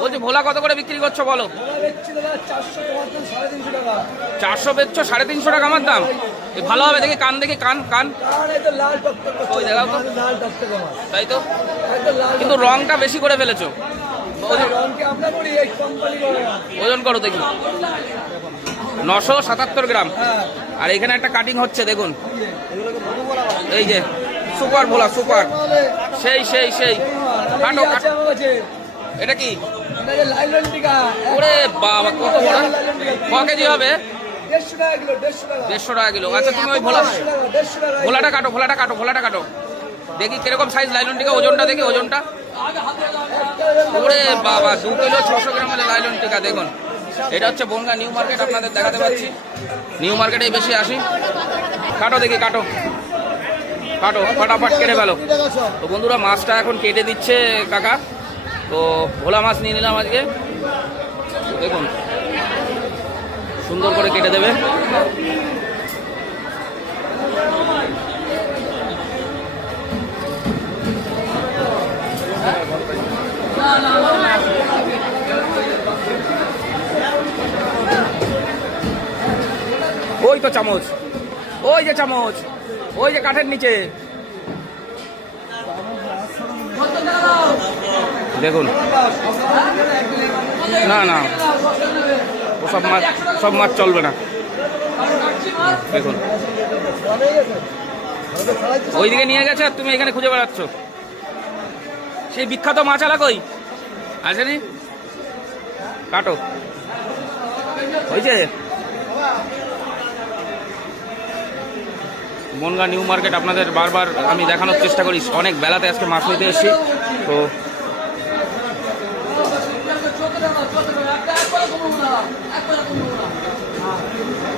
বলছি, ভোলা কত করে বিক্রি করছ বলো? চারশো বেচছো, সাড়ে তিনশো টাকা আমার দাম। ভালো হবে, দেখি কান দেখি কান কান। তাই তো? কিন্তু রংটা বেশি করে ফেলেছো। ওজন- করো দেখি। নশো সাতাত্তর গ্রাম। আর এখানে একটা কাটিং হচ্ছে, দেখুন। এই যে সুপার ভোলা সুপার সেই সেই সেই। কাটো এটা কি? ওরে বাবা কত বড়? ক কেজি হবে? দেড়শো টাকা কিলো আচ্ছা তুমি ওই ভোলা ভোলাটা কাটো ভোলাটা কাটো ভোলাটা কাটো। দেখি কীরকম সাইজ লাইলন টিকা ওজনটা দেখি ওজনটা। ওরে বাবা দু কিলো ছশো গ্রামের লাইলন টিকা দেখুন। এটা হচ্ছে বনগা নিউ মার্কেট আপনাদের দেখাতে পাচ্ছি। নিউ মার্কেটেই বেশি আসি। কাটো দেখি কাটো। কাটো ফটাফট কেটে ফেলো। তো বন্ধুরা মাছটা এখন কেটে দিচ্ছে কাকা। তো ভোলা মাছ নিয়ে নিলাম আজকে। দেখুন, সুন্দর করে কেটে দেবে। ওই তো চামচ, ওই যে চামচ, ওই যে কাঠের নিচে। দেখুন। না না। সব মাছ সব মাছ চলবে না। দেখুন। ওইদিকে নিয়ে গেছে, আর তুমি এখানে খুঁজে বেড়াচ্ছ। সেই বিখ্যাত মাছ আলা কই? আছে নি? কাটো। হয়েছে? বনগা নিউ মার্কেট আপনাদের বারবার আমি দেখানোর চেষ্টা করি। অনেক বেলাতে আজকে মাছ নিতে এসেছি। তো